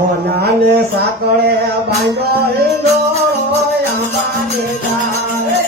હોનાને સાકળે બાંધો હિંદો આંબાને તારે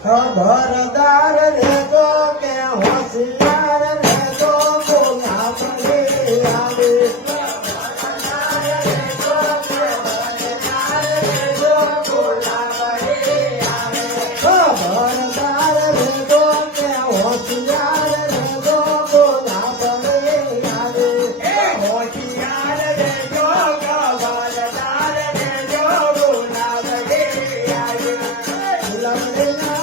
ખબરદાર રહેજો કે હોશિયાર રહેજો બોલા પડી આવે ખબરદાર રહેજો કે હોશિયાર રહેજો બોલા પડી આવે હોશિયાર રહેજો ખબરદાર રહેજો બોલા પડી આવે લમડેલા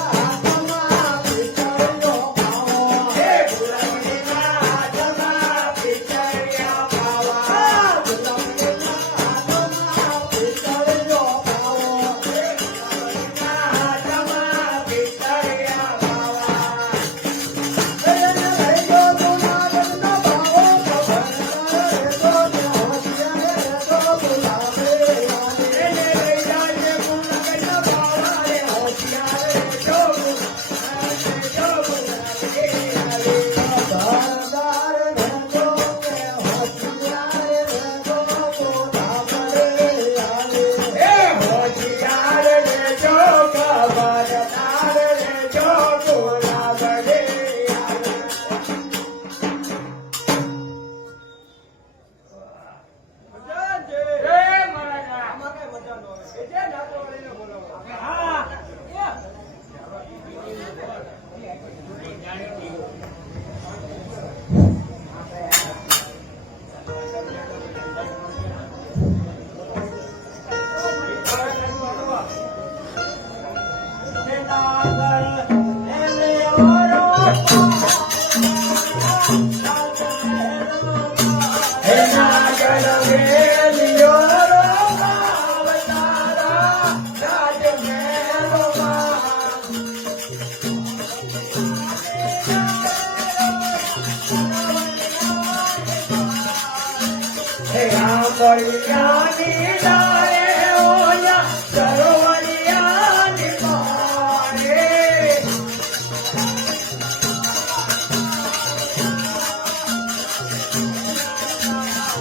જાંબળિયાની ડાળે ઓયા સરોવરિયાની પારે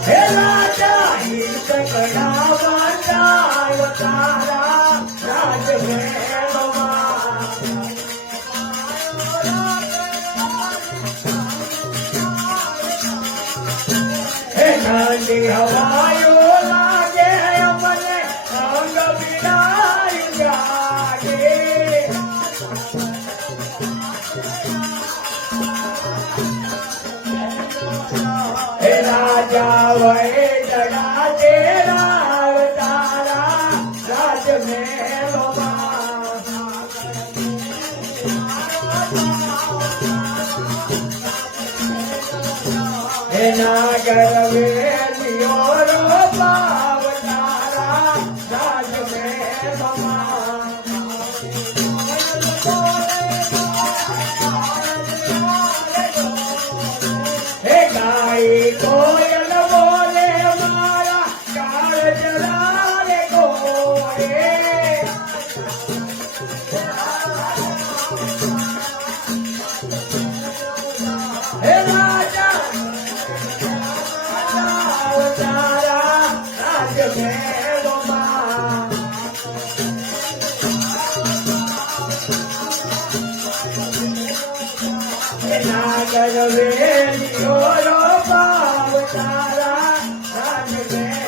હે રાજા હિત કડાવા ચાલ તારા રાજમહેલમાં હે ઠંડી હવાયો લાગે અમને અંગ બિડાઈ જાગે હે રાજા વહે જડા તેરા તારા રાજમહેલમાં હે નાગર વેલિયો રો પાવ તારા રાજમહેલમાં હે ગાય કોયલ બોલે મારા કાળજરા રે ગોરે હે રાજા તારા રાજમહેલમાં હે નાગર વેલિયો રો પાવ તારા રાજમહેલમાં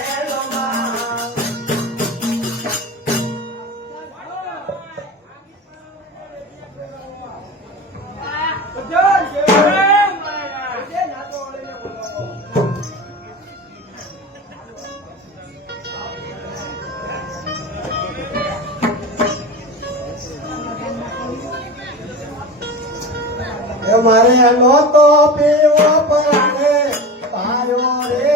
મારે નહોતો પીવો પરાણે પાયો રે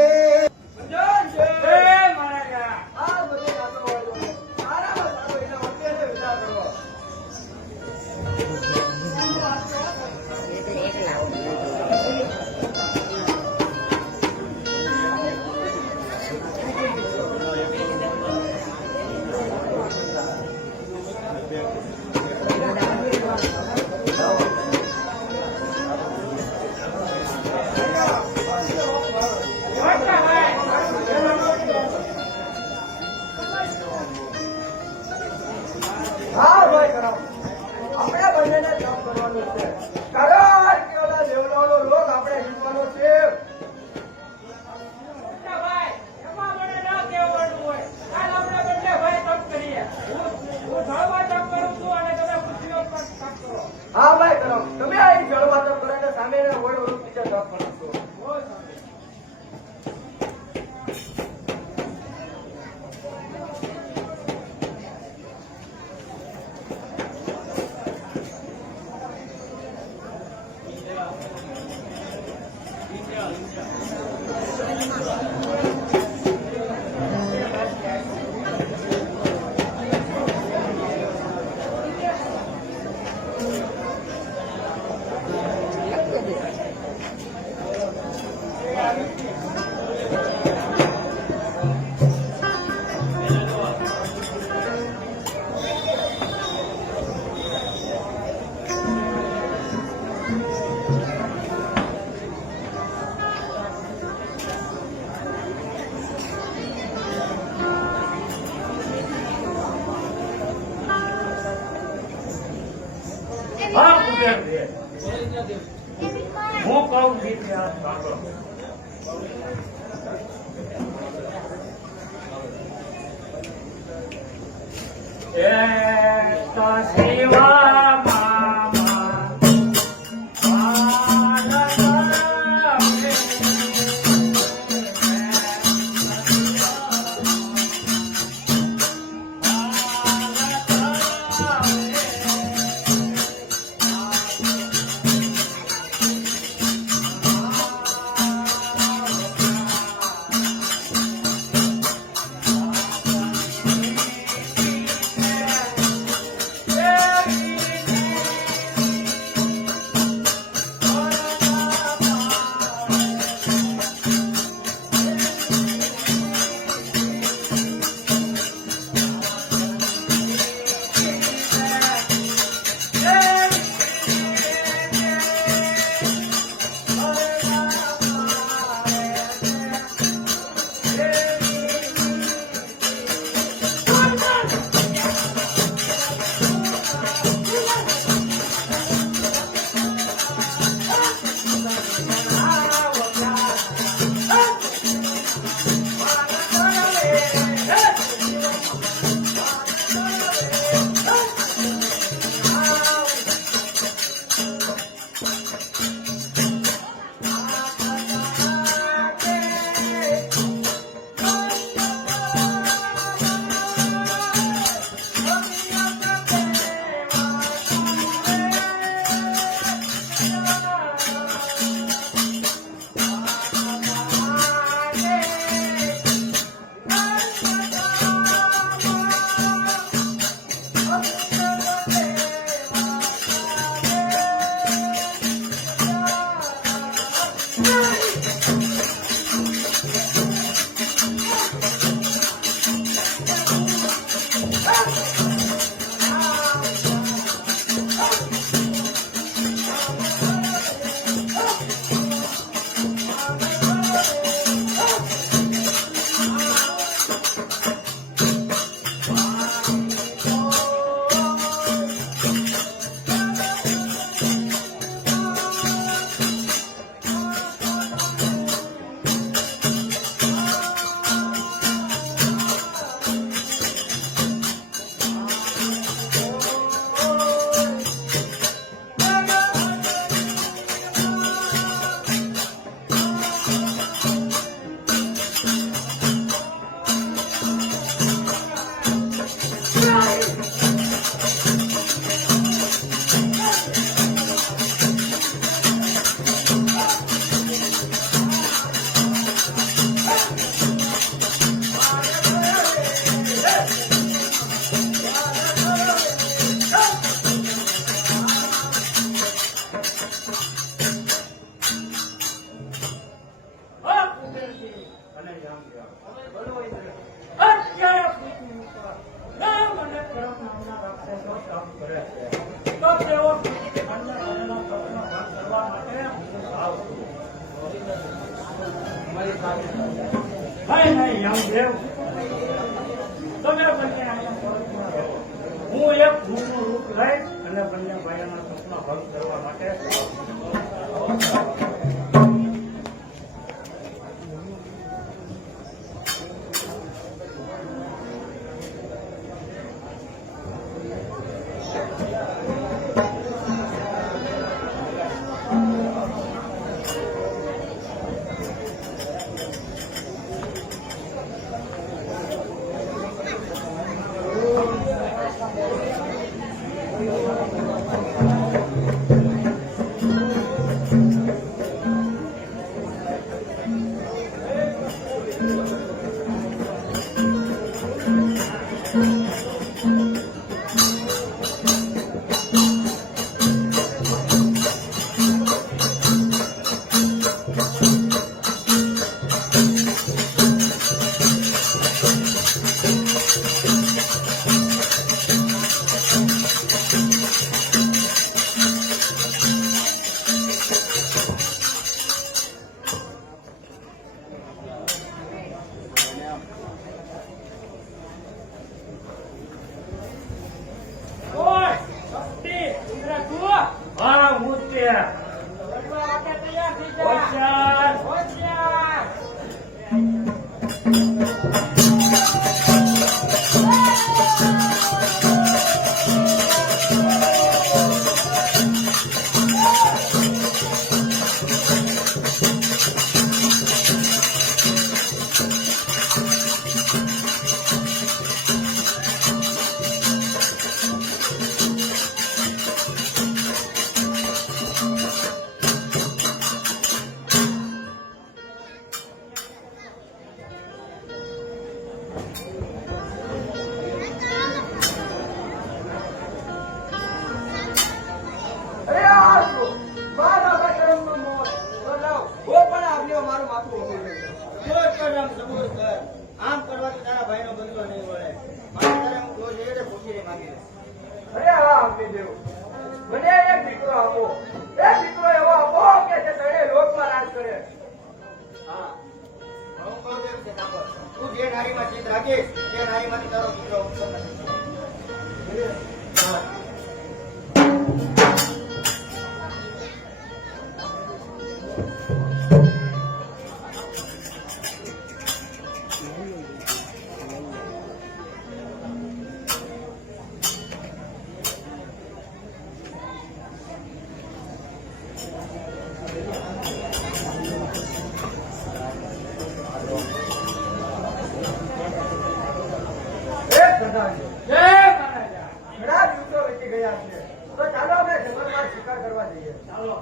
હા ભાઈ કરો આપણે બંનેને કામ કરવાનું છે કરાર કેવલા દેવલાનો લોક આપણે જીતવાનો છે ભાઈ એમાં મને ન કહેવાનું હોય કાલ આપણે બંને ભાઈ કામ કરીએ હું જળવા કામ કરું છું અને તમે પૃથ્વીઓ પર કામ કરો હા ભાઈ કરો તમે આ જળવા કામ કરો એટલે સામે હોય ઓલું બીજા કામ કરો છો હા કુબેર હું કહું ગીત સાંભળો એ શિવા Hey! હું એક ભૂખનું રૂપ લઈ અને બંને ભાઈઓના સપના ભંગ કરવા માટે આમ કરવાથી તારા ભાઈનો બદલો નહીં વળે. મારે તારે હું જો જોઈએ તો પૂછીને માંગી લઈશ. અરે હા આપી દેવું. મને એક દીકરો આપો. એક દીકરો એવો આપો કે જે તને લોકમાં રાજ કરે. હા હું કહું તેમ છે સાંભળ. તું જે નારીમાં ચિત્ત રાખીશ તે નારીમાંથી તારો દીકરો ઉત્પન્ન થશે. હા ઘણા દિવસો વીતી ગયા છે તો ચાલો આપણે જંગલમાં શિકાર કરવા જઈએ. ચાલો.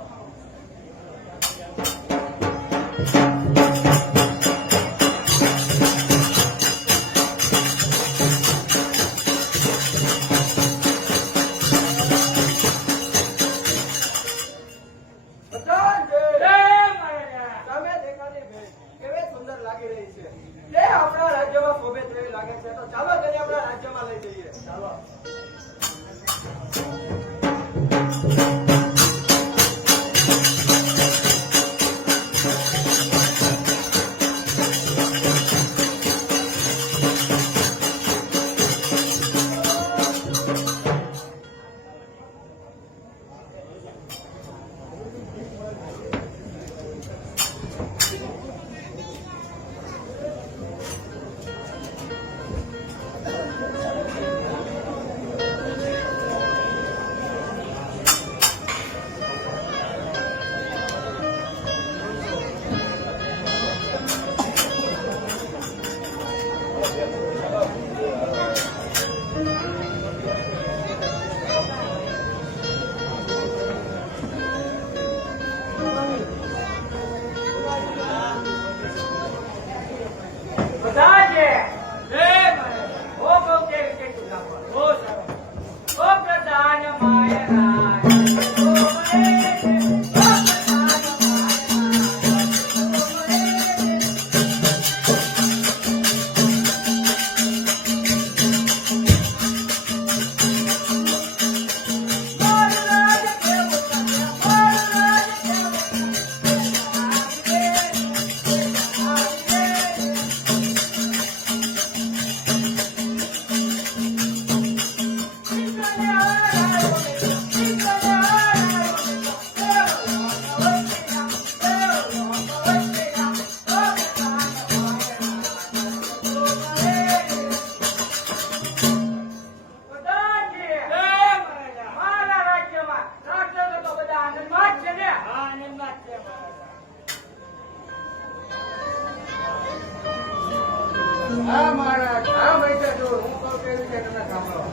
હા મહારાજ હા મહિષાસુર હું કહું તેવી રીતે તમે સાંભળો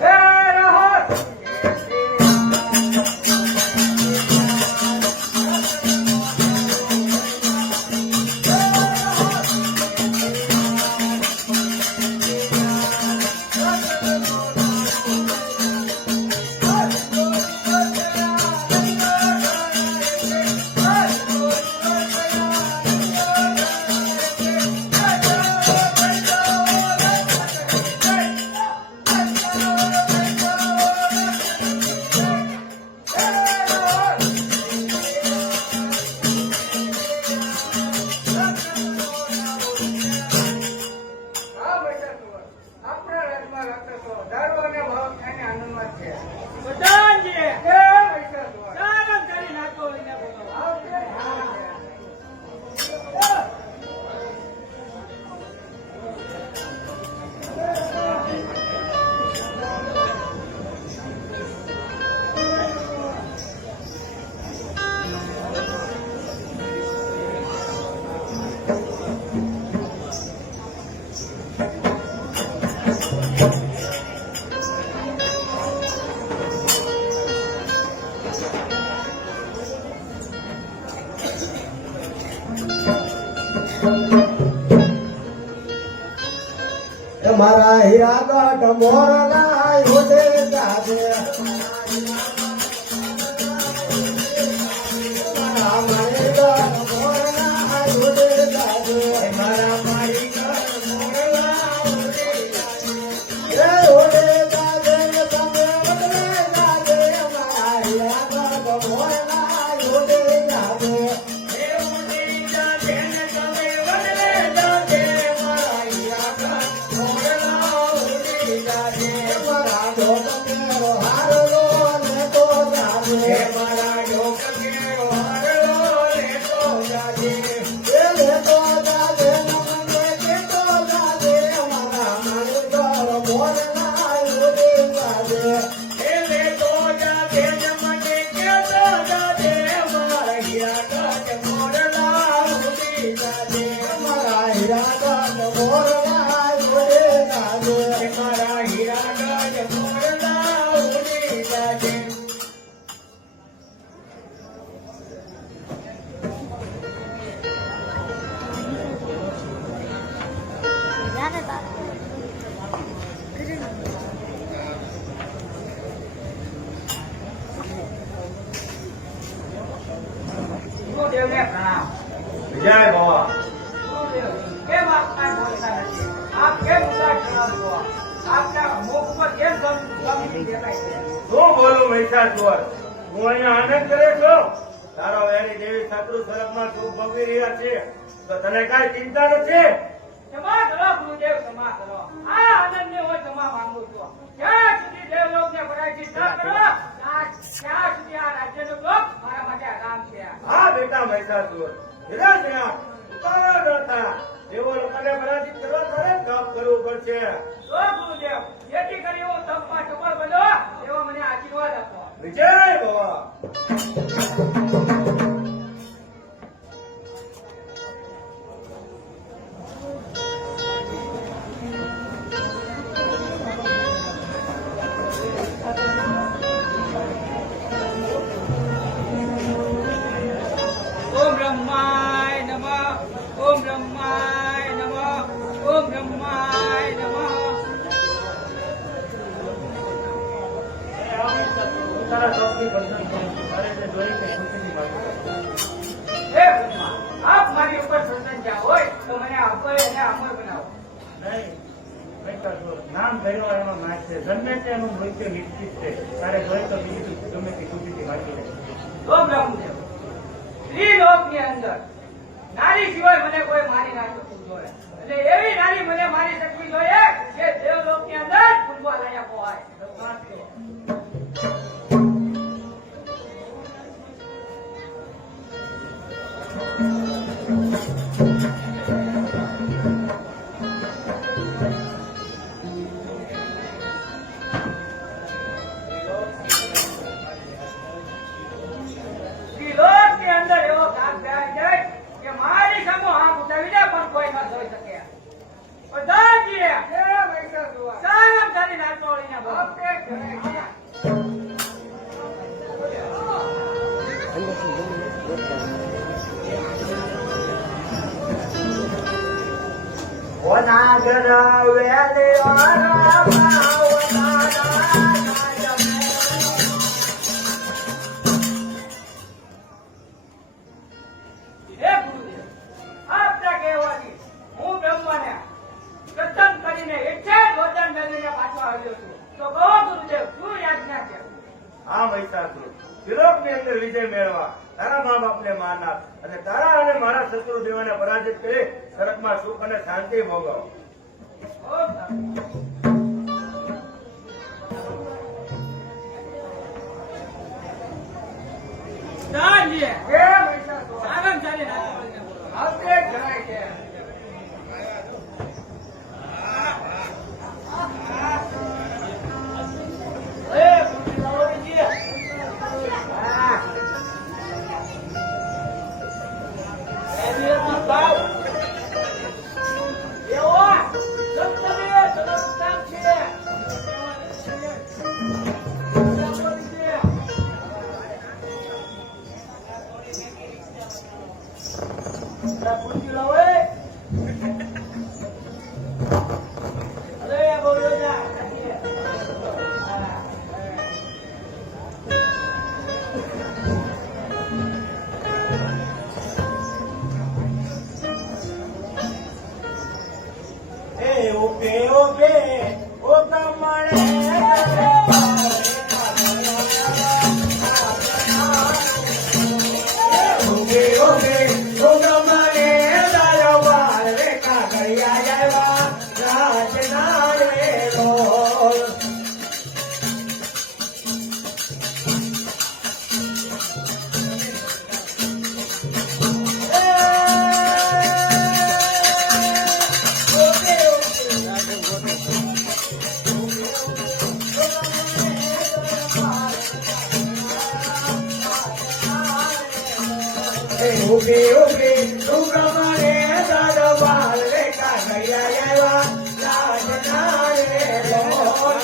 હે રાહત મારા હીરા ગઢ મોરલા ઉડે જાજે મારા મારી ગઢ મોરલા ઉડે જાજે મારા મારી ગઢ મોરલા ઉડે જાજે એ ઉડે જાજે તમે ઉડે જાજે મારા હીરા ગઢ મોરલા ઉડે જાજે ગુરુદેવને પ્રણામ. જય બાબા કેમ આપ કાંઈ બોલતા નથી? આપ કેમ ઉદાસ જણાવ છો? આપના મુખ પર કેમ ગમગીની દેખાય છે? શું બોલું મહિષાસુર હું અહીંયા આનંદ કરે છો તારો વેરી દેવી શત્રુ સ્વરૂપમાં સુખ ભોગવી રહ્યા છે તો તને કાંઈ ચિંતા નથી ક્ષમા કરો ગુરુદેવ, ક્ષમા કરો. આ આનંદને હું ક્ષમા માંગુ છું. જ્યાં સુધી દેવલોકને પરાજિત ન કરો, ત્યાં સુધી આ રાજ્યનો લોક મારા માટે આરામ છે. હા બેટા મહિષાસુર ધીરજ રાખ ઉતાવળ ન થા દેવો લોકોને પરાજિત કરવા તારે તપ કરવું પડશે તો ગુરુદેવ, જેથી કરી હું તપમાં સફળ બનો એવો મને આશીર્વાદ આપો. વિજય બાબા ઓમ બ્રહ્માય નમઃ, ઓમ બ્રહ્માય નમઃ, ઓમ બ્રહ્માય નમઃ. તારા તપની પ્રશંસા તારે તે જોઈ કે ખુશીની વાત હે બ્રહ્મા, આપ મારી ઉપર પ્રસન્ન હોય તો મને આપો એને અમર બનાવો. નહીં મહિષાસુર નામ ભેરવા એનો નાશ છે જન્મે છે એનું મૃત્યુ નિશ્ચિત છે તારે જોઈ તો બીજી ગમે તે ખુશીથી વાંચી લે તો બ્રહ્મદેવ, ત્રિલોકની અંદર નારી સિવાય મને કોઈ મારી ના શકતું જોઈએ. એટલે એવી નારી મને મારી શકવી જોઈએ જે દેવલોકની અંદર પૂજવા લાયક હોય. ત્રિલોકની અંદર એવો કામ થાય છે કે મારી સામે આંખ ઉઠાવીને પણ કોઈ ન જોઈ શકે. પણ ઓના ઘર વેલિયારા હે ગુરુદેવ, આપના કહેવાથી હું બ્રહ્માને કથન કરીને એટલે જ વચન મેળવીને પાછો આવ્યો છું. તો કહો ગુરુદેવ, શું યાજ્ઞા છે? આ મહિષાસુર ત્રિલોકની અંદર વિજય મેળવા તારા મા બાપને મારનાર અને તારા અને મારા શત્રુ દેવોને પરાજિત કરી સ્વર્ગમાં સુખ અને શાંતિ ભોગવો. ઓમ શાંતિ. ચાલીએ. હે મહિષાસુર, આગળ ચાલી નાખો. આવતે જ જણાય છે. હે ગુરુદેવજી. હા. એની અંદર ભાવ. એવો સત્તરે સદસ્તા છે. પૂછી લો એ. અરે બોલો જા. ઓકે ઓકે ઓ કમણે ઓકે ઓકે ઓ કમણે દરબાર રે કાગળિયા આવ્યા રાજના રે બોલ ઓકે ઓકે તું કમણે દરબાર રે કાગળિયા આવ્યા રાજના રે બોલ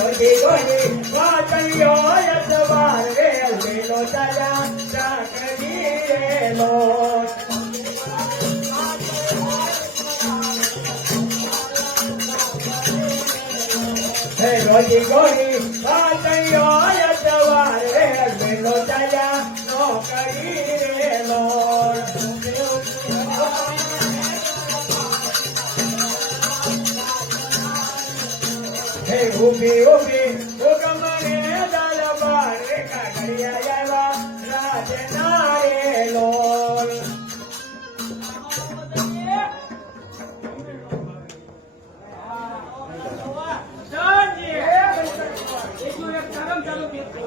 રોજી ગોડી વાતલ્યો યસવાર રે લેલો ચાલા ચાકરી રે લો હે રોજી ગોડી વાતલ્યો યસવાર રે લેલો ચાલા નોકરી રે લો હે ઉભી ઉભી ઉગમને દરબાર રે કાગળિયા આવ્યા રાજના રે લોલ ચાલીએ. એકનું એક કામ ચાલુ કીધું.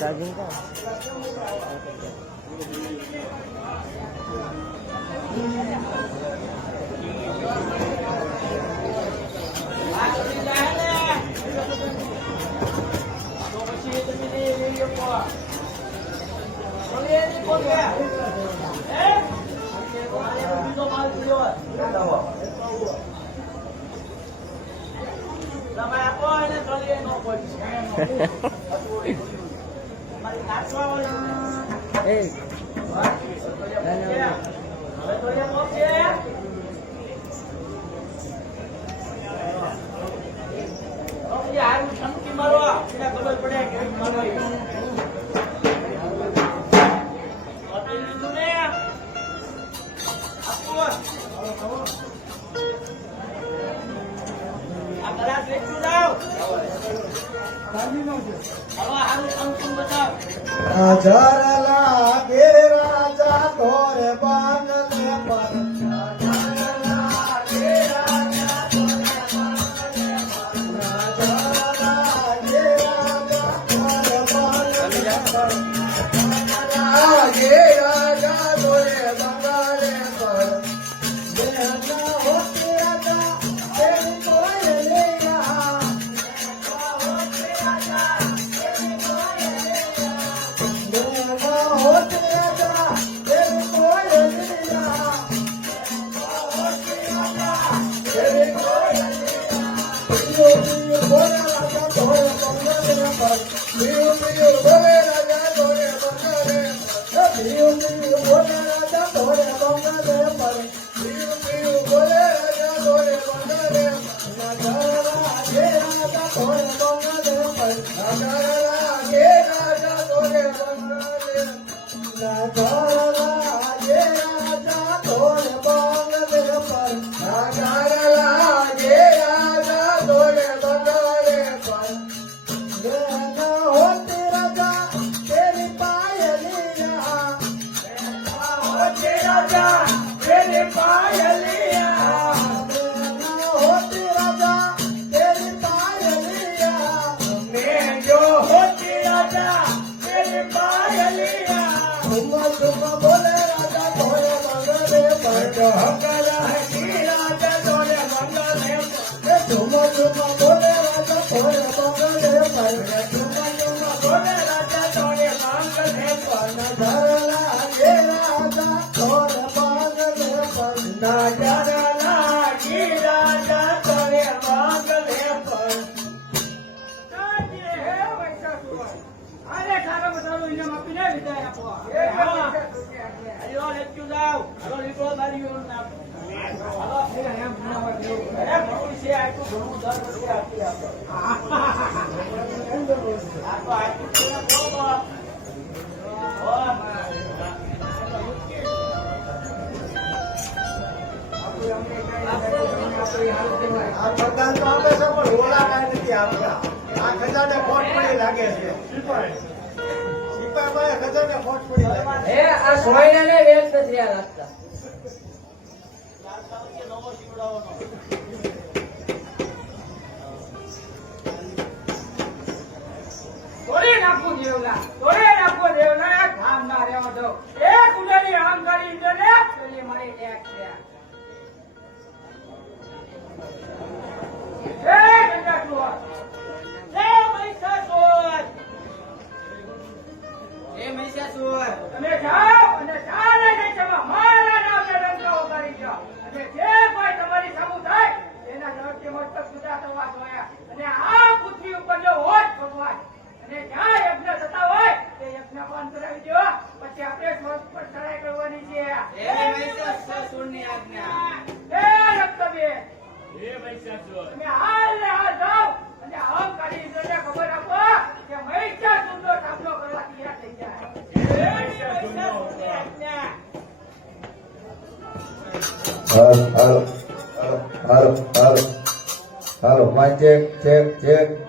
ચાર્જિંગ કા Sama apa ini ચલીએ નો કોઈ મારી નાચવા વાળું એ હવે તો એ મોકલે હારું ધમકી મારો એને ખબર પડે કે મારો આપી લીધું ને આપો આ કદાચ વેચી જાઓ હવે હારું ધમકી બતાવ રાજા લાગે રાજા તોર બાંગલે પર Halo, mic check.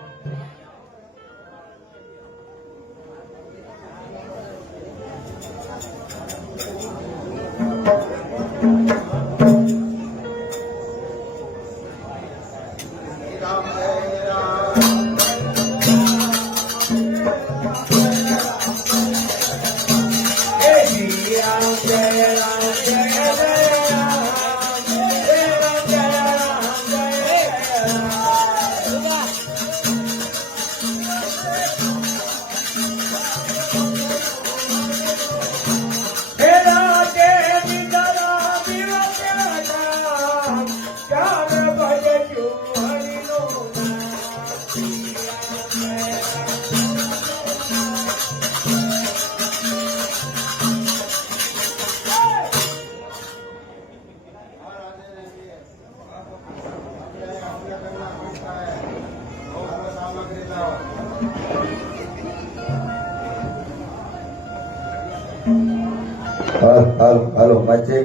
હાલો માઇક એ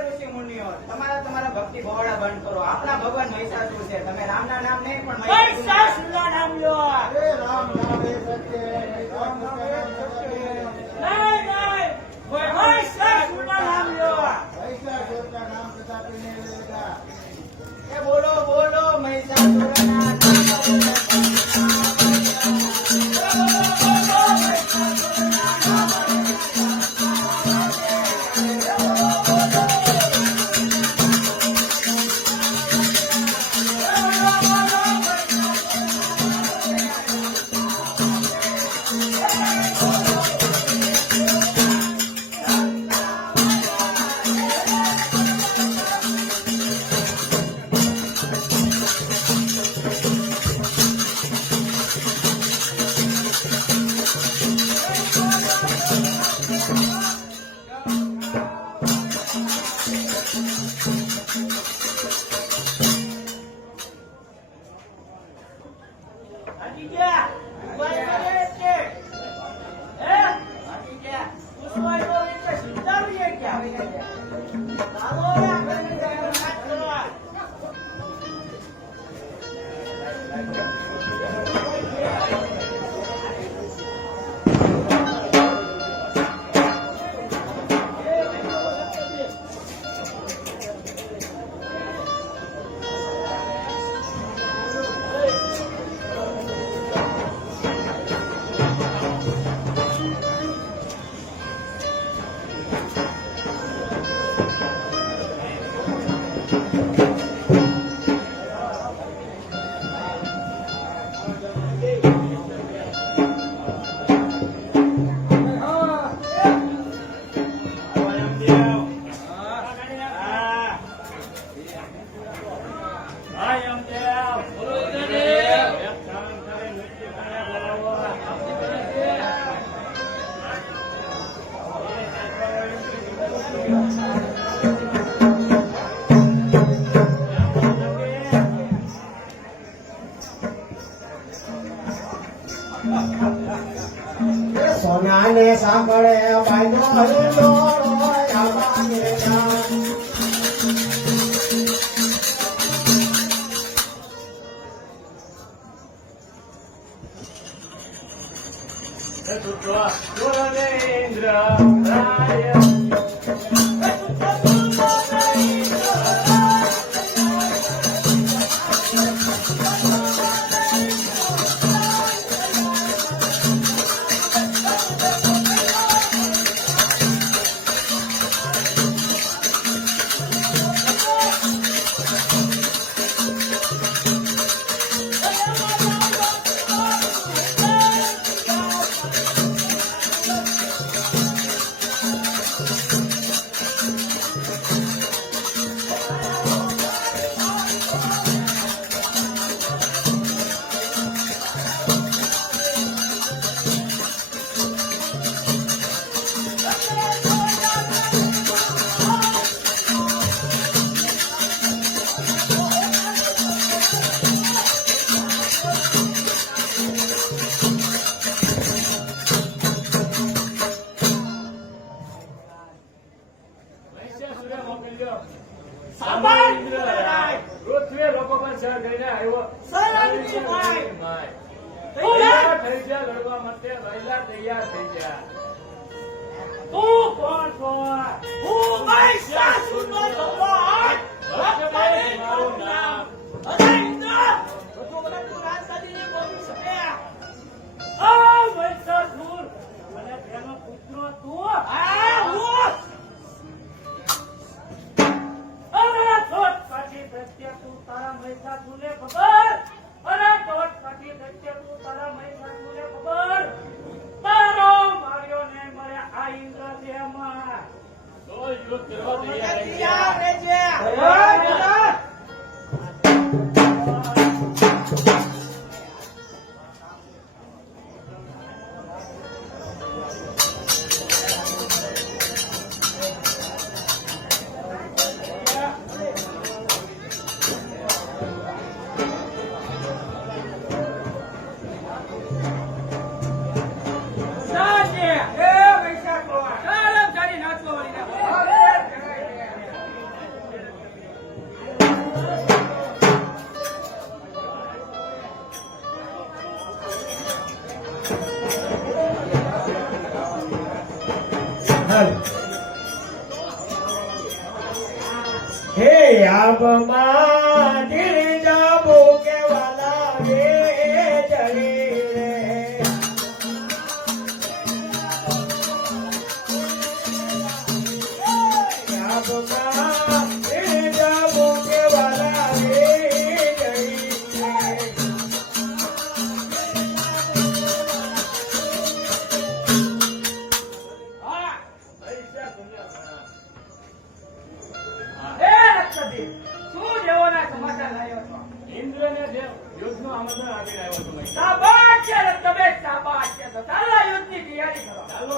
ઋષિ મુનિઓ તમારા ભક્તિ ભોળા બંધ કરો. આપણા ભગવાન મહિષાસુર છે. તમે રામના નામ નહીં પણ મહિષાસુરના નામ લો. નહીં, મહિષાસુરના નામ લો. એ બોલો બોલો મહિષાસુરના સોનાને સાંભળે વાયદો હરિલો આવાને નામ પૃથ્વી લોકો પર સર કરીને આવ્યો થઈ ગયા લડવા માટે વહેલા તૈયાર થઈ ગયા. તું કોણ છો? હું મહિષાસુરનો ભગવાન. મારું નામ અરે ઇન્દ્ર, બધું તું રાજધાની બોલી શકે? આ મહિષાસુર અને તેનો પુત્ર તું? હા, હું. અરે છોટ કાઢી દત્ય તું તારા મહિષાસુરને ખબર? અરે છોટ કાઢી દત્ય તું તારા મહિષાસુરને ખબર? તારો માર્યો ને મર્યા આ ઇન્દ્ર દેહમાં. તો યુદ્ધ કરવા તૈયાર રહી ગયા. તૈયાર રહેજે. ચાલ હે આબમાં ધીરજા બોકે વાલા વે જડી રે આબમાં ધીરજા બોકે વાલા વે જડી રે હા પૈસા દુનિયા એ રક્ષાજી શું દેવોના સમાચાર લાવ્યો છો ઇન્દ્રને દેવ યુદ્ધનું આમંત્રણ આપી રહ્યો છું ભાઈ. શાબાશ છે રક્તબેન શાબાશ છે તો ચાલો યુદ્ધની તૈયારી કરો ચાલો.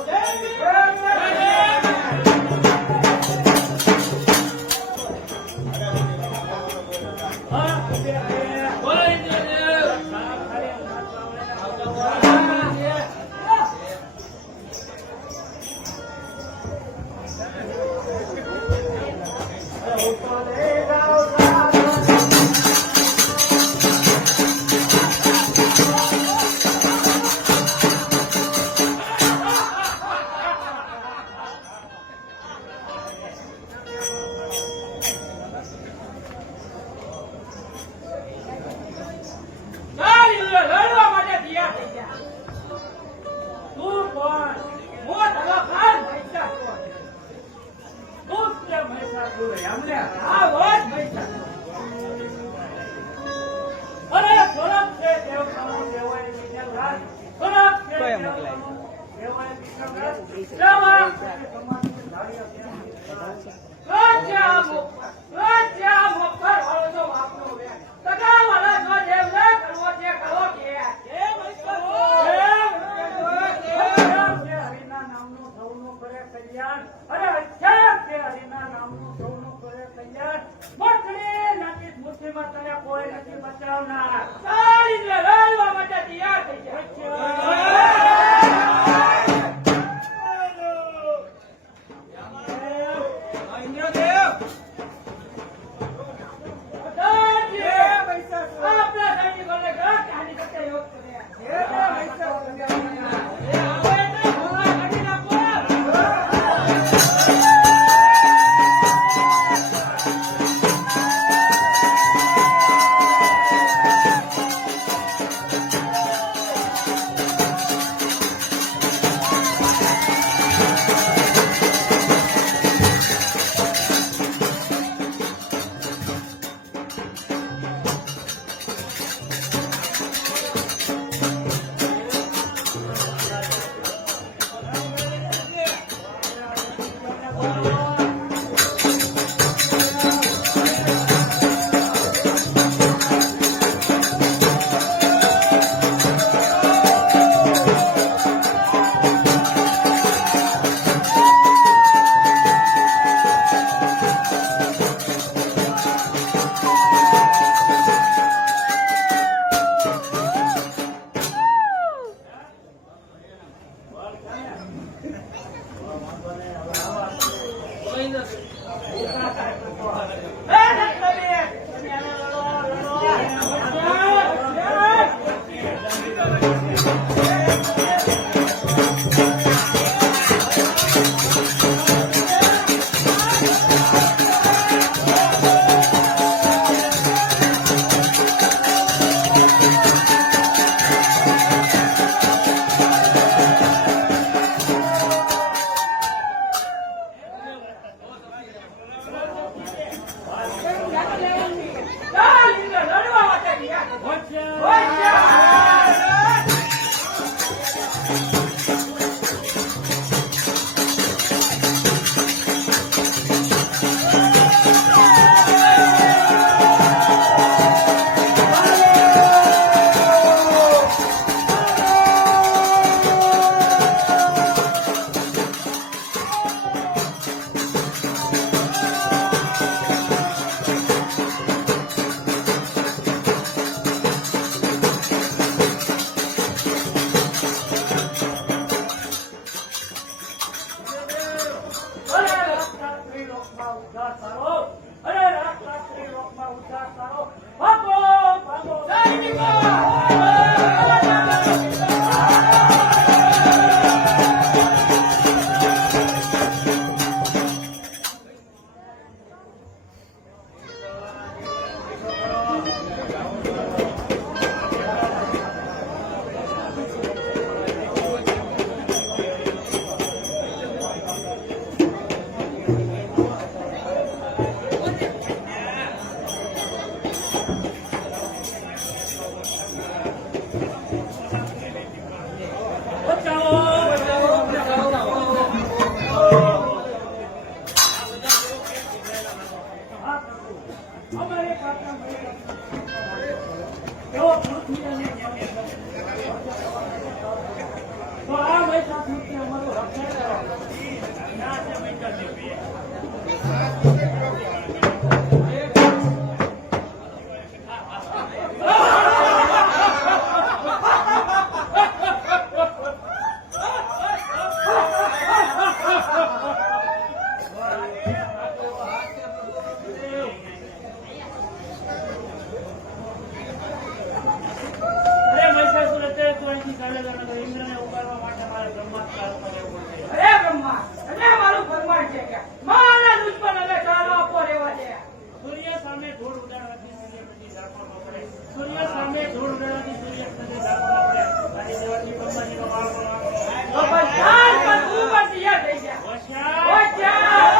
તો આ મહિષાસુરથી અમારું રક્ષણ કરો. અરે મહિષાસુર, અત્યારે તું અહીંથી ચાલે જા, નકર ઇન્દ્રને ઉગારવા માટે મારે બ્રહ્માસ્ત્ર કરવું પડશે. અરે બ્રહ્મા, અને મારું ફરમાન છે કે મારા દુશ્મન હવે ચાલો આપો રહેવા દે. સૂર્ય સામે ધૂળ ઉડાડવાથી સૂર્ય પછી ઝાકળમાં પડે. સૂર્ય સામે ધૂળ ઉડાડવાથી સૂર્ય પછી ઝાકળમાં પડે. અને દેવાથી બ્રહ્માજીનો વાળ તો બસ ચાલ પર તું પણ તૈયાર થઈ જા. હોશિયાર. હોશિયાર.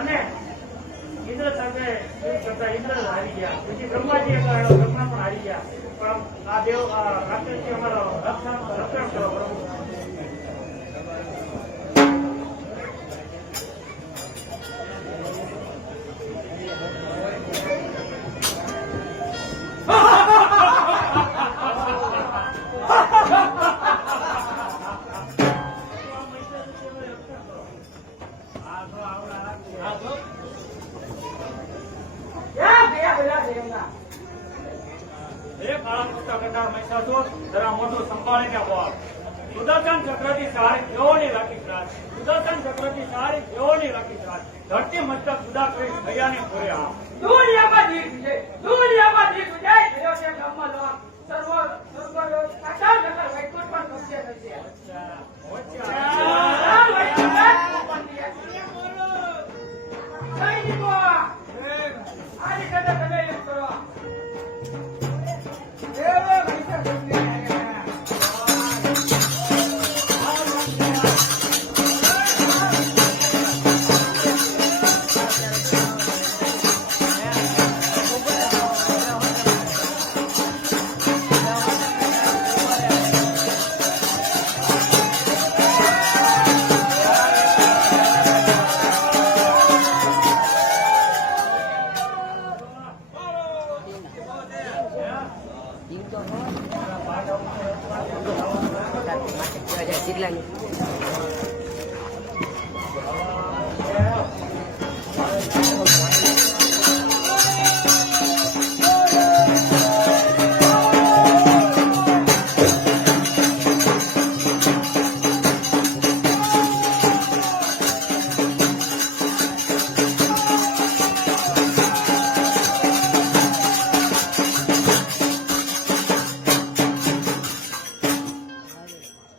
અને ઇન્દ્ર સાથે કરતા ઇન્દ્ર હારી ગયા. પછી બ્રહ્માજી બ્રહ્મા પણ હારી ગયા. પણ આ દેવ રાક્ષસથી અમારો રક્ષણ કરો પ્રભુ. ક્યાં ગયા પેલા દેવના? એ કાળા કુર્તા કટાર મહિષાસુર જરા મોઢું સંભાળીને બોલ. સુદર્શન ચક્રથી સારી દેવોની રાખી રાત. સુદર્શન ચક્રથી સારી દેવોની રાખી રાત. ધરતી મસ્તક જુદા કરી ભૈયાને પૂરે આમ. દુનિયામાં જીત છે, દુનિયામાં જીત છે. થયો છે બ્રહ્મ લોક. સર્વ સાકાર જગત વૈકુંઠ પણ કબજે થશે. ચાલ વૈકુંઠ પણ સૈનિકો આની કદા તમે એમ કરો.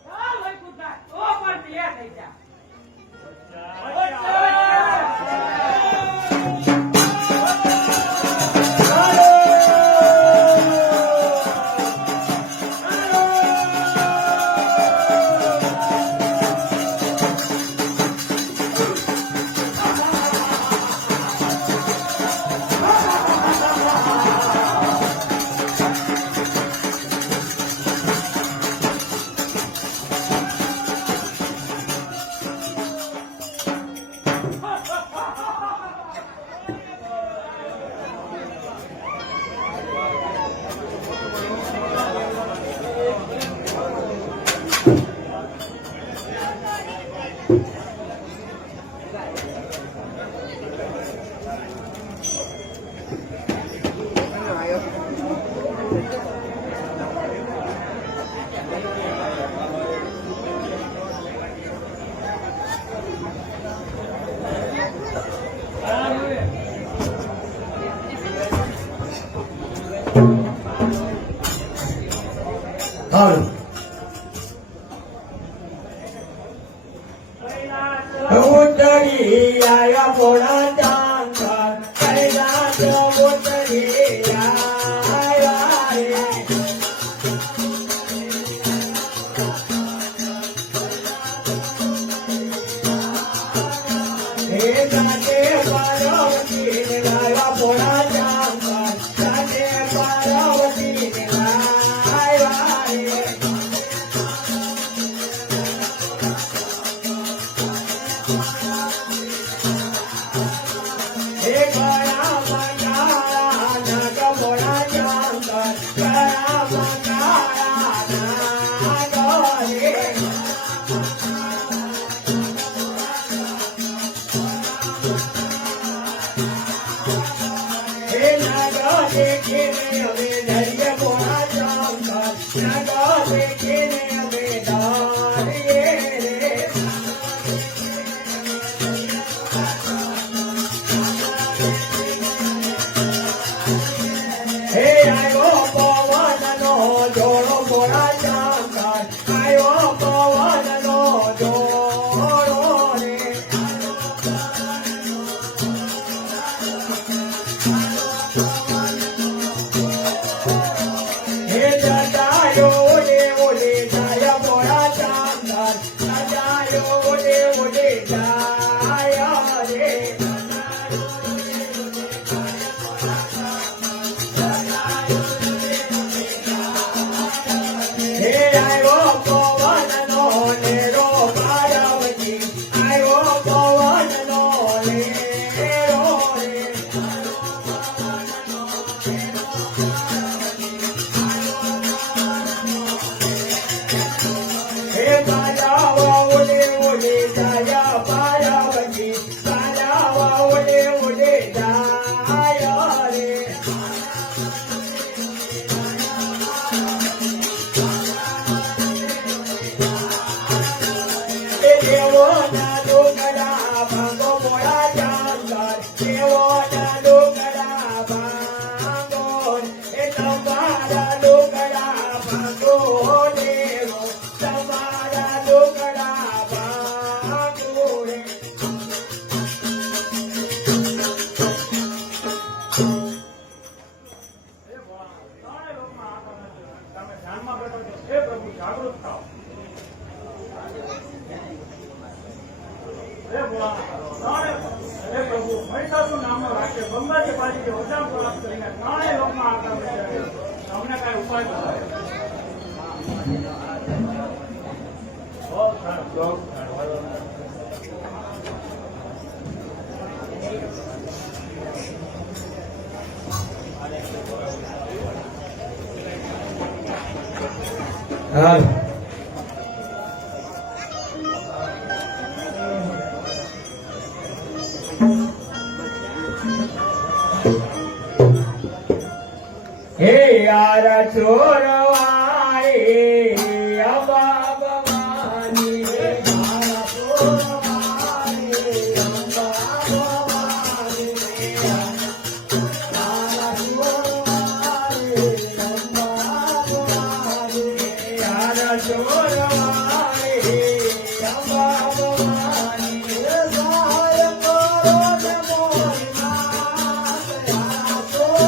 ચાલ વૈકુંઠનાથ, ઓ પણ તૈયાર થઈ જા. હારું ઉતરી આયા પોળા ચાંદ કૈલાસ ઉતરી આયા રે. હે કાકે પાર્વતી ને લાયા પોળા ચાંદ કાકે પાર્વતી ને લાયા રે. હે કયા મંગાળા નાગ પોળા ચાંદ કયા મંગાળા નાગ રે. હે નાગ દેખીને અમે ધૈર્ય પોળા ચાંદ નાગ દેખીને અમે ધારીએ રે. હે આવ્યો પવનનો જોડો પોળા ચાંદ આવ્યો પવનનો જોડો રે. હે જટાયો ઓલે ઓલે જાય પોળા ચાંદ જટાયો ઓલે ઓલે જાય રે. હે આવ્યો પવનનો નેરો પાર્વતી આવ્યો પવનનો નેરો રે. હે બાજાવા ઓલે ઓલે જાય પાર્વતી બાજાવા ઓલે ઓલે જાય રે. દેવોના ડોકરા ભાંગો પોળા ચાંદ દેવોના ડોકરા ભાંગો એ તમારા ડોકરા ભાંગો દેવો તમારા ડોકરા ભાંગો રે. તમે ધ્યાનમાં બેઠો છો હે પ્રભુ જાગૃત થાઓ. હે ભોળાનાથ, હે પ્રભુ મહિષાસુર નામનો રાક્ષસ ગંગાજી પાસેથી વરદાન પ્રાપ્ત કરીને ત્રણેય લોકમાં આવતા હોય છે. અમને કાંઈ ઉપાય બતાવો. બહુ સારું, બહુ સારું. હાલ હે યાર છોરવાળી અંબા ભવાની યાર છોરવાળી અંબા ભવાની યાર છોરવાળી અંબા ભવાની યાર છોરવાળી અંબા ભવાની સહાય કરો ને મોરી નાથ યાર છોર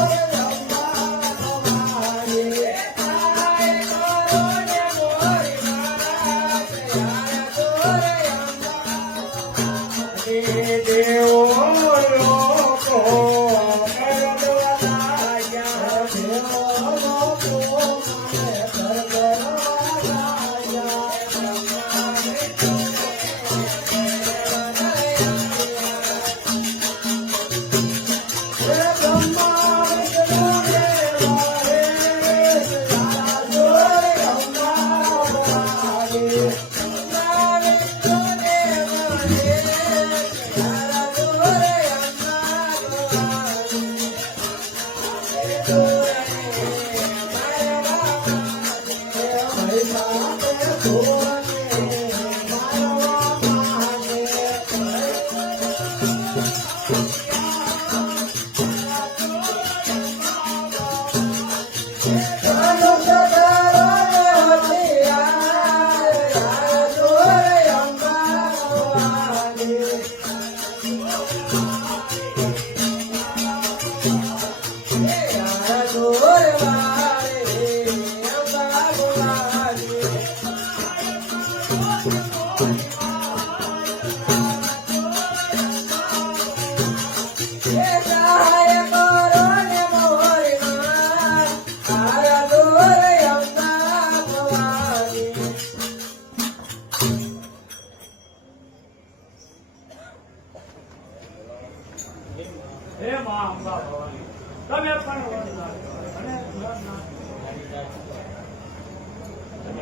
હે માં અંબા ભવાની તમે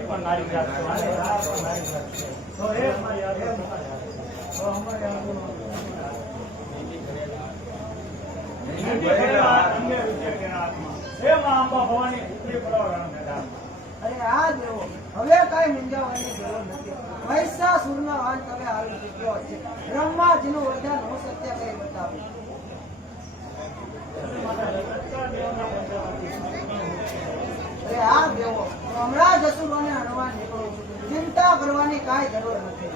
પણ નારી જાત છો તો હે માં યાદ તો અમારે હે માં અંબા ભવાની ઉપરી પડાવવાનું અરે આ દેવો હવે કઈ મૂંઝાવાની જરૂર નથી. મહિષાસુરનો અંત હવે આવી ચૂક્યો છે. બ્રહ્માજીનું વરદાન હું સત્ય કઈ બતાવું. અરે આ દેવો હમણાં જ અસુરોને હણવા નીકળું છું. ચિંતા કરવાની કાંઈ જરૂર નથી.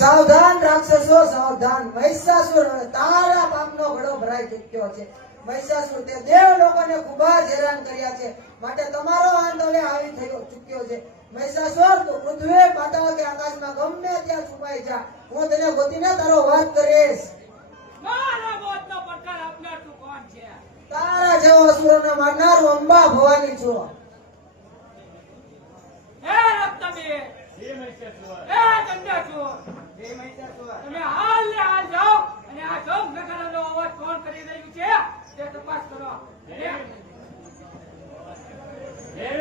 સાવધાન રાક્ષસો સાવધાન. મહિષાસુર તારા પાપનો ઘડો ભરાઈ ચૂક્યો છે. મહિષાસુર તે દેવ લોકોને ખૂબ જ હેરાન કર્યા છે, માટે તમારો અંત હવે આવી થયો ચૂક્યો છે. મહિષાસુર તું પૃથ્વી પાતાળ કે આકાશમાં ગમે ત્યાં છુપાઈ જા, હું તને ગોતીને તારો વાત કરીશ. મારા મોતનો પડકાર આપનાર તું કોણ છે? તારા જેવો અસુરોને મારનાર હું અંબા ભવાની છું. હે રક્તબીર, હે મહિષાસુર, હે ચંડાસુર, હે મહિષાસુર, તમે હાલ ને હાલ જાઓ અને આ જોગ નગરનો અવાજ કોણ કરી રહ્યું છે તે તપાસ કરો. હે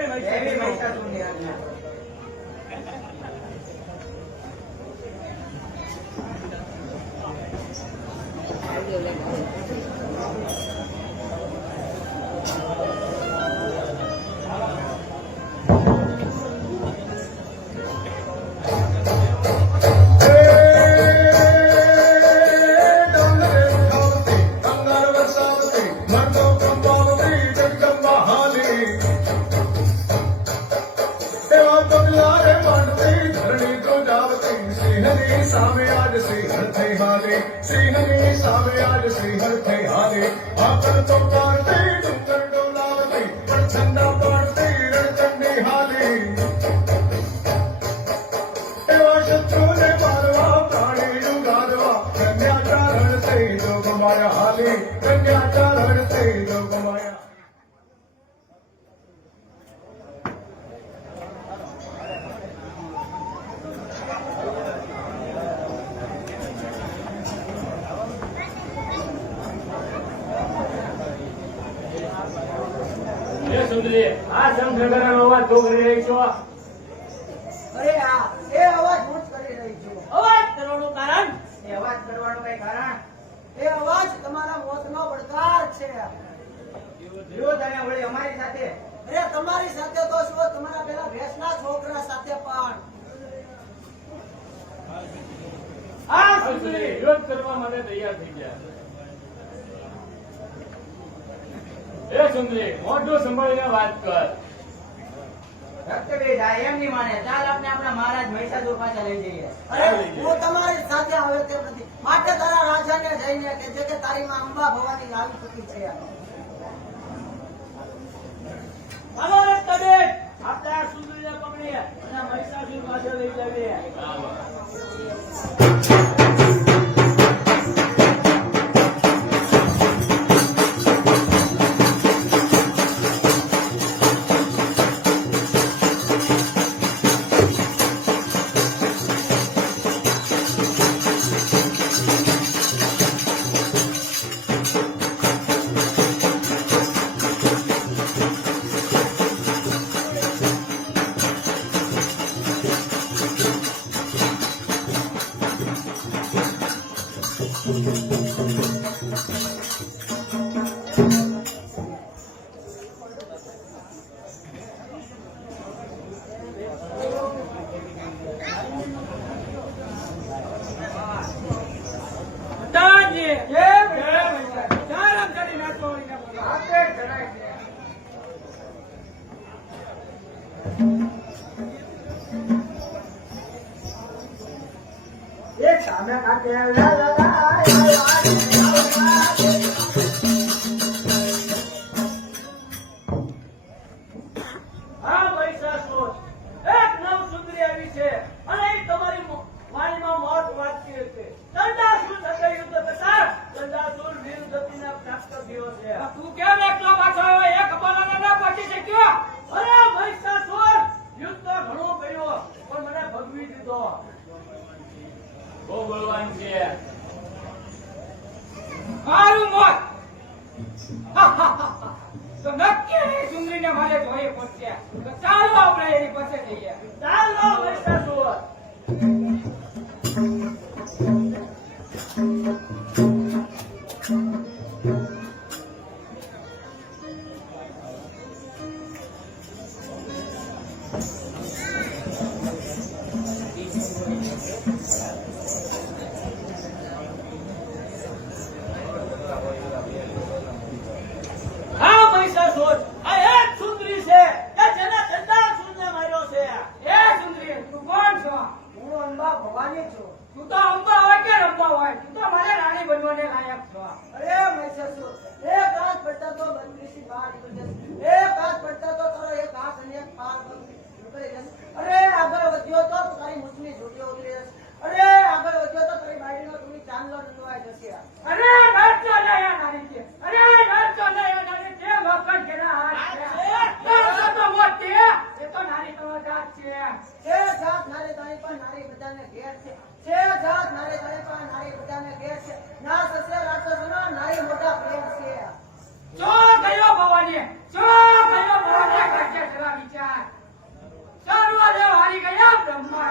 મહિષાસુરની આજ્ઞા. સિંહની સામે આજ સિંહણ થઈ હાલે, સિંહની સામે આજ સિંહણ થઈ હાલે. આકળ તો પાડતી ડુંગર ડોલાવતી, પણ છંદા પાડતી રણચંડી હાલી. એવા શત્રુને મારવા પ્રાણી ઉગારવા, કન્યા ચારણ થઈ જોગમાયા હાલી, કન્યા ચારણ થઈ જોગમાયા. એ સુંદરી, આ શંખનગરનો અવાજ તો કરી રહી છો. અરે આ એ અવાજ હું જ કરી રહી છું. અવાજ કરવાનું કારણ એ અવાજ કરવાનું કઈ કારણ? એ અવાજ તમારા મોતનો પડકાર છે. વિરોધ અને વળી અમારી સાથે. અરે તમારી સાથે તો શું, તમારા પેલા ભેંસના છોકરા સાથે પણ. આ સુંદરી, વિરોધ કરવા માટે તૈયાર થઈ ગયા. એ સુંદરી, મોઢું સંભાળીને વાત કર. રક્તભેદ આ એમ નહીં માને. ચાલ આપણે આપણા મહારાજ મહિષાસુર પાછા લઈ જઈએ. અરે, હું તમારી સાથે આવે તેમ નથી. માટે તારા રાજાને જઈને કે જે કે તારી માં અંબા ભવાની આવી ચૂકી છે. હાલો રક્તબેન, આપણે આ સુંદરીને પકડીએ અને મહિષાસુર પાસે લઈ જઈએ. દાદાજી, ચાલમ કરીને ચોરીને બોલો. આપણે જણાય છે. એક સામે કાકે આ મહિષાસુર એક નવ સુંદરી આવી છે અને એ તમારી વાણીમાં મોત વાંચતી હશે. ચંડાસુર સાથે યુદ્ધ કરતા ચંડાસુર વીર ગતિને પ્રાપ્ત થયો છે. તું કેમ એકલો પાછો આવ્યો? એક અપારાને ના પહોંચી શક્યો? અરે મહિષાસુર, યુદ્ધ તો ઘણો કર્યો પણ મને ભગવી દીધો. બહુ બળવાન છે. મારું મોત તો નક્કી સુંદરીને મારે જોઈએ પહોંચ્યા. તો ચાલો આપણે એની પાસે જઈએ. ચાલો મહિષાસુર. હા મહિષાસુર, આ એક સુંદરી છે કે જેને ચંડાસુરને માર્યો છે. એ સુંદરી, તું કોણ છો? હું અંબા ભવાની છું. તું તો અંબા હોય કે રંબા હોય, તું તો મને રાણી બનવાને લાયક છો. અરે મહિષાસુર, એક હાથ પડતા તો 32 બાર નીકળી જશે. એક હાથ પડતા તો તારો એક હાથ અને એક પાર નીકળી જશે. અરે આગળ વધ્યો તો તારી મુઠની ઝૂંટીઓ ઉતરી જશે. અરે આગળ વધ્યો તો તારી બાયડીનો તુની ચાંદલો નીકળવાઈ જશે. અરે નાચો નયા નારી છે. અરે નાચો નયા નારી છે. વખત કેના હાથ છે. નાચો તો મોત છે. એ તો નારી તો જાત છે. છે જાત નારી તારી પણ નારી બધાને ઘેર છે. છે જાત નારી તારી પણ નારી બધાને ઘેર છે. ના સસે રાક્ષસોના નારી મોટા પ્રેમ છે. જો ગયો ભવાની, જો ગયો ભવાની કાચે જરા વિચાર. સર્વદેવ હારી ગયા બ્રહ્મા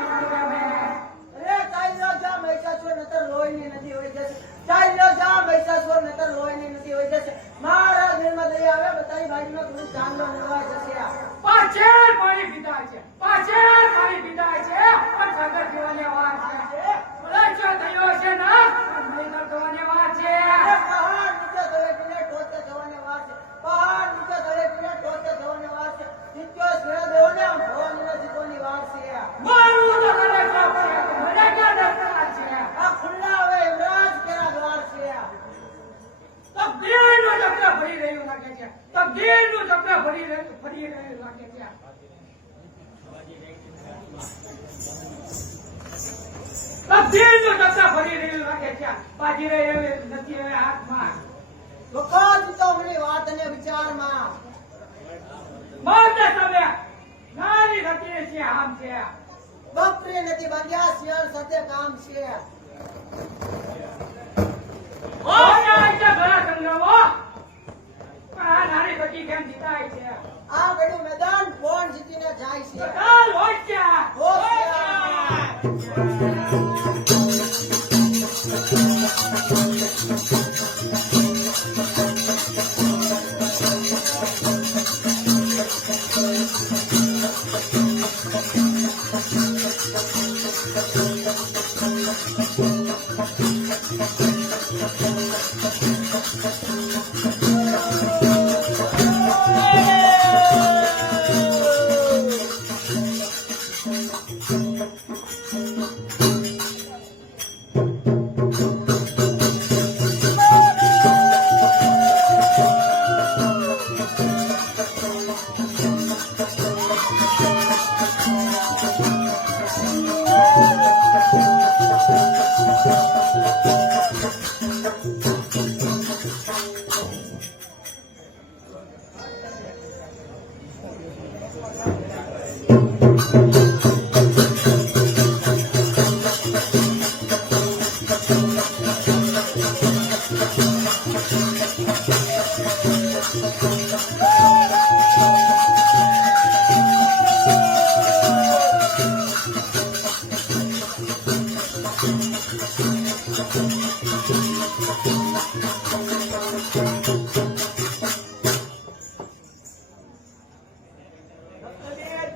અરે ચાલ્યો જા મહિષાસુર નતર લોહીની નદી હોઈ જશે. ચાલ્યો જા મહિષાસુર નતર લોહીની નદી હોઈ જશે. મારા દિલમાં દયા આવે બધાની બાજુનો તું ચાંદલો નીકળવાઈ જશે. પાછળ પાણી પીતા છે. પાછળ પાણી પીતા છે. પણ સાગર પીવાની વાત છે. લચ્છો થયો છે ના મહિના થવાની વાત છે. અરે પહાડ નીચે ધરે પીને ટોચે જવાની વાત છે. પહાડ નીચે ધરે પીને ટોચે જવાની વાત છે. જીત્યો શ્રેય દેવોને આમ ભવાનીને જીતવાની વાત છે. મારું તો મને ખબર છે. મને ક્યાં વીરનું સત્તા ફરી રહ્યું લાગે છે. બાજી રહે એવી નથી હવે હાથમાં. વખત તો મને વાત અને વિચારમાં મારને તમે નારી નથી છે આમ છે. બકરી નથી બાંધ્યા શિયાળ સાથે કામ છે. ઓ જાય છે ઘણા સંગ્રામો. પણ આ નારી બચી કેમ જીતાય છે? આ ગળું મેદાન કોણ જીતીને જાય છે? ચાલ હોશિયાર. હોશિયાર.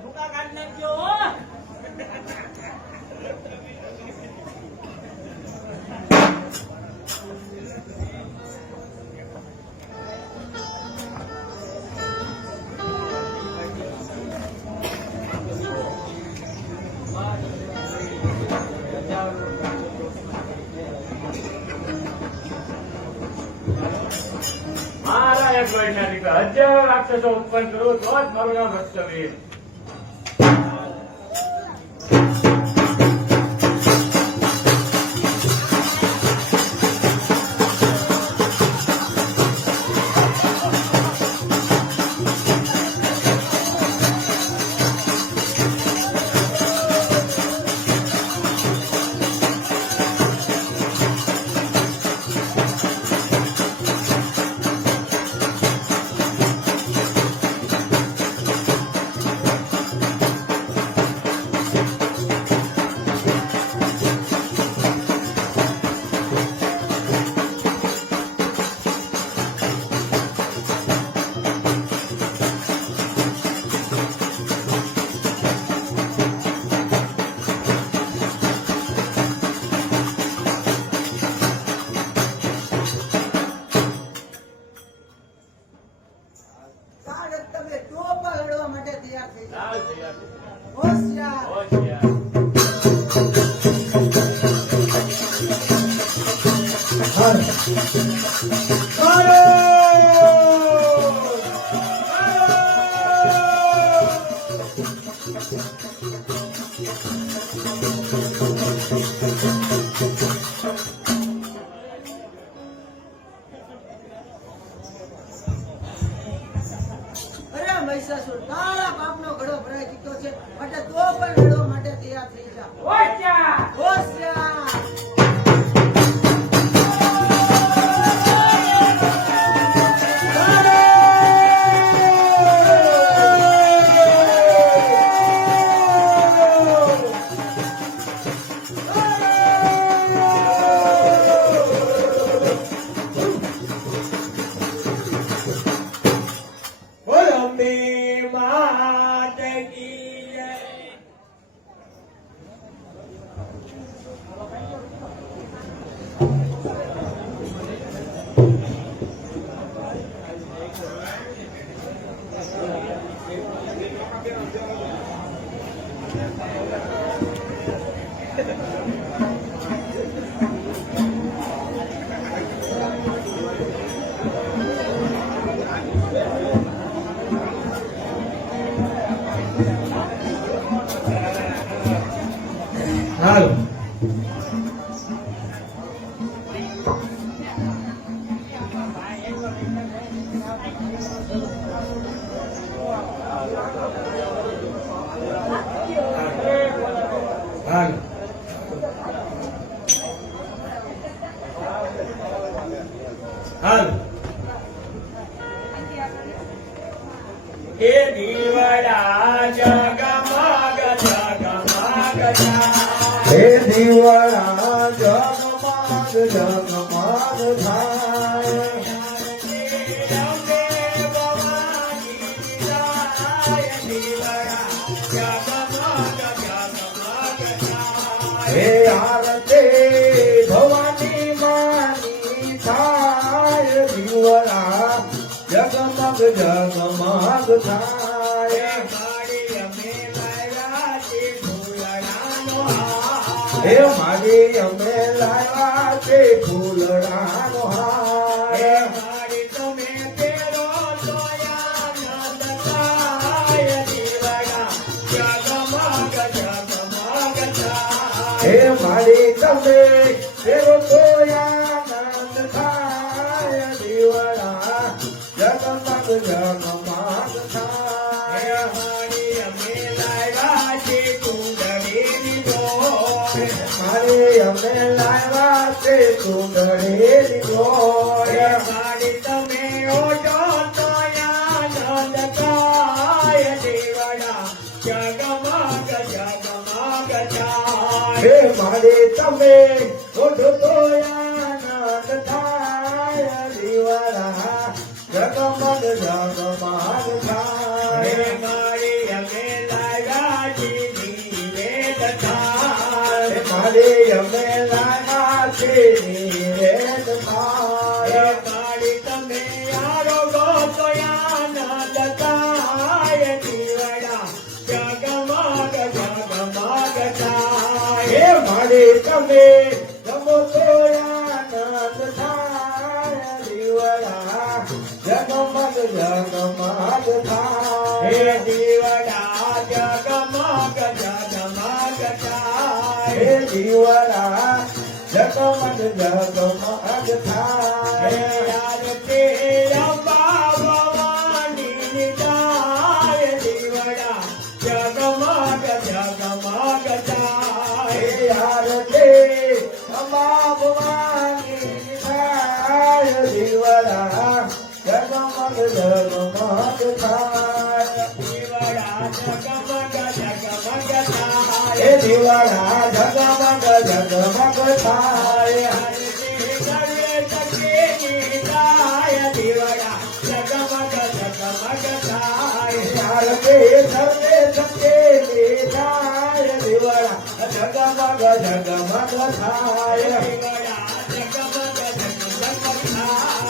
ભૂકા કાઢી નાખજો હો. મારા એક વૈજ્ઞાનિક દીકરા 1000 રાક્ષસો ઉત્પન્ન કરું તો જ મારું નામ હસ્તવીર. કારણ તમે ટોપા લડવા માટે તૈયાર થઈ જાઓ. ચાલ તૈયાર થઈ. હોશિયાર. હોશિયાર. અરે મહિષાસુર કાળા પાપનો ઘડો ભરાઈ ચૂક્યો છે માટે તો પણ લડવા માટે તૈયાર થઈ જાઓ. હોશિયાર. હોશિયાર. હાલો હાલ હાલ એ દીવડા જગમગ જગમગ થાય. હે દીવડા જગમગ જગમગ થાય હે આરતી ભવાની માની થાય દીવડા જગમગ જગમગ થાય હે મારી અમે લાવ્યા છે ફૂલડાનો હાર હે મારી તમે ફેરો આનંદ થાય દીવડા જગમગ જગમગ થાય મારી અમે લાવ્યા છે સુંદરી ડોળ હે મારી તમે ઓઢો આનંદ થાય દીવડા જગમગ જગમગ થાય મારી અમે લાવ્યા છે નિવેદ થાય હે મારી તમે ગમો તો આનંદ થાય દીવડા જગમગ જગમગ થાય હે દીવડા જગમગ જગમગ થાય હે દીવડા જગમગ જગમગ થાય આરતી અંબા ભવાની થાય દીવડા જગમગ જગમગ થાય હે દીવડા જગમગ જગમગ થાય આરતી સર્વે સત્ય થાય દીવડા જગમગ જગમગ થાય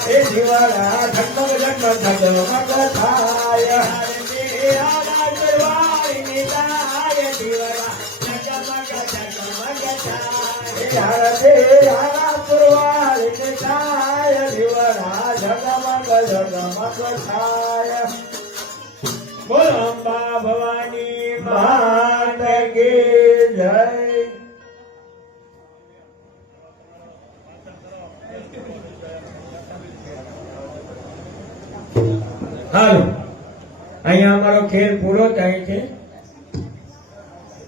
હે દીવડા જગમગ જગમગ જગમગ થાય આરતી આલા પુરવાળી થાય દીવડા જગમગ જગમગ થાય બોલ અંબા ભવાની માત કી જય હાલો અહીંયા અમારો ખેલ પૂરો થાય છે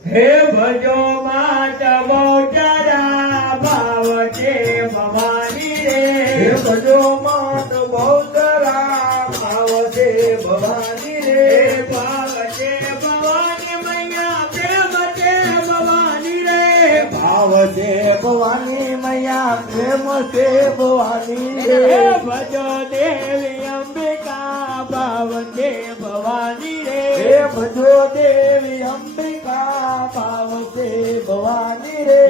હે ભજો માત બહુચરા ભાવ છે ભવાની રે હે ભજો માત બહુચરા ભાવ છે ભવાની રે ભાવ છે ભવાની મૈયા પ્રેમ છે ભવાની રે ભાવ છે ભવાની મૈયા પ્રેમ છે ભવાની રે ભજો દેવી અંબિકા ભાવ છે ભવાની રે હે ભજો દેવી અંબિકા ભાવ છે ભવાની રે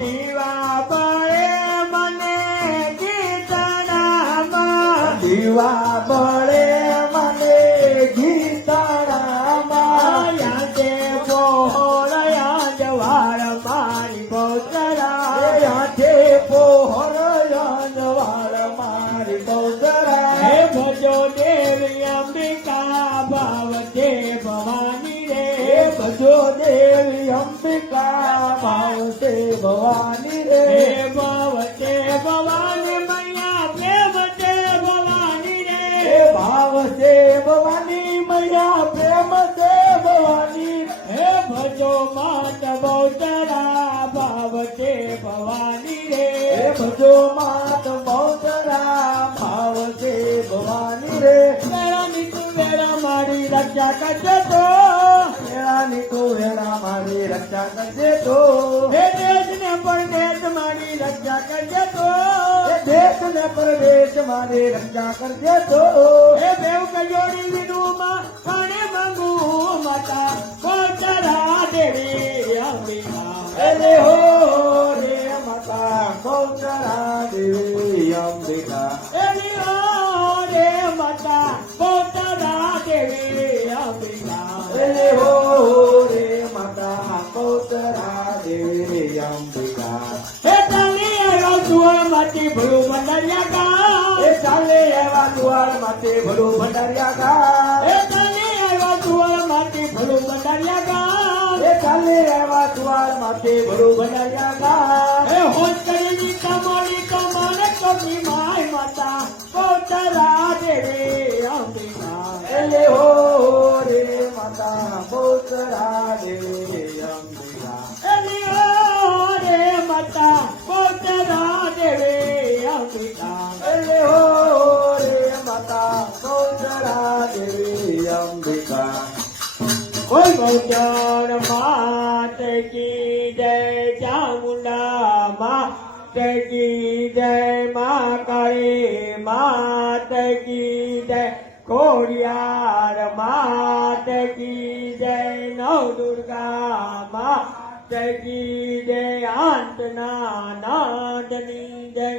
દીવા બળે મને ગીતડામાં દીવા બળે મને ગીતડામાં યાદે પોહર યાદવાળ મારી બહુચરા યાદે પોહર યાદવાળ મારી બહુચરા હે ભજો દેવી અંબિકા ભાવ છે ભવાની રે ભજો દેવી અંબિકા ભાવ છે ભવાની રે ભાવ છે ભવાની મૈયા પ્રેમ છે ભવાની રે ભાવ છે ભવાની મૈયા પ્રેમ છે ભવાની હે ભજો માત બહુચરા રક્ષા કરજે તો વેળાની તું વેળા મારી રક્ષા કરજે તો હે દેશને પરદેશ મારી રક્ષા કરજે તો હે દેશને પરદેશ મારી રક્ષા કરજે તો હે બેવ કજોડી વિનુમાં કાણે માંગુ માતા કોતરા દેવી અંબિકા રે હો રે માતા કોતરા દેવી અંબિકા રે હો રે માતા કોતરા દેવી અંબિકા રે હો રે માતા કોતરા દેવી અંબિકા હે ચાલી એવા દુઆ માટી ભલું ભંડારિયા ગા હે ચાલી એવા દુઆ માટી ભલું ભંડારિયા ગા હે ચાલી એવા દુઆ માટી ભલું ભંડારિયા ગા હે ચાલી એવા દુઆ માટી ભલું ભંડારિયા ગા હે હોશ કરીને તમારી તમારે કોની માય માતા કોતરા દેવી અંબિકા રે હો રે માતા કોતરા દેવી અંબિકા રે હો રે માતા કોતરા દેવી અંબિકા રે હો રે માતા કોતરા દેવી અંબિકા કોઈ બહુચર માત કી જય ચામુંડા માત કી જય મા કાળી માત કી જય ખોડિયાર માત કી જય નવ દુર્ગા માત કી જય આંતના નાદની જય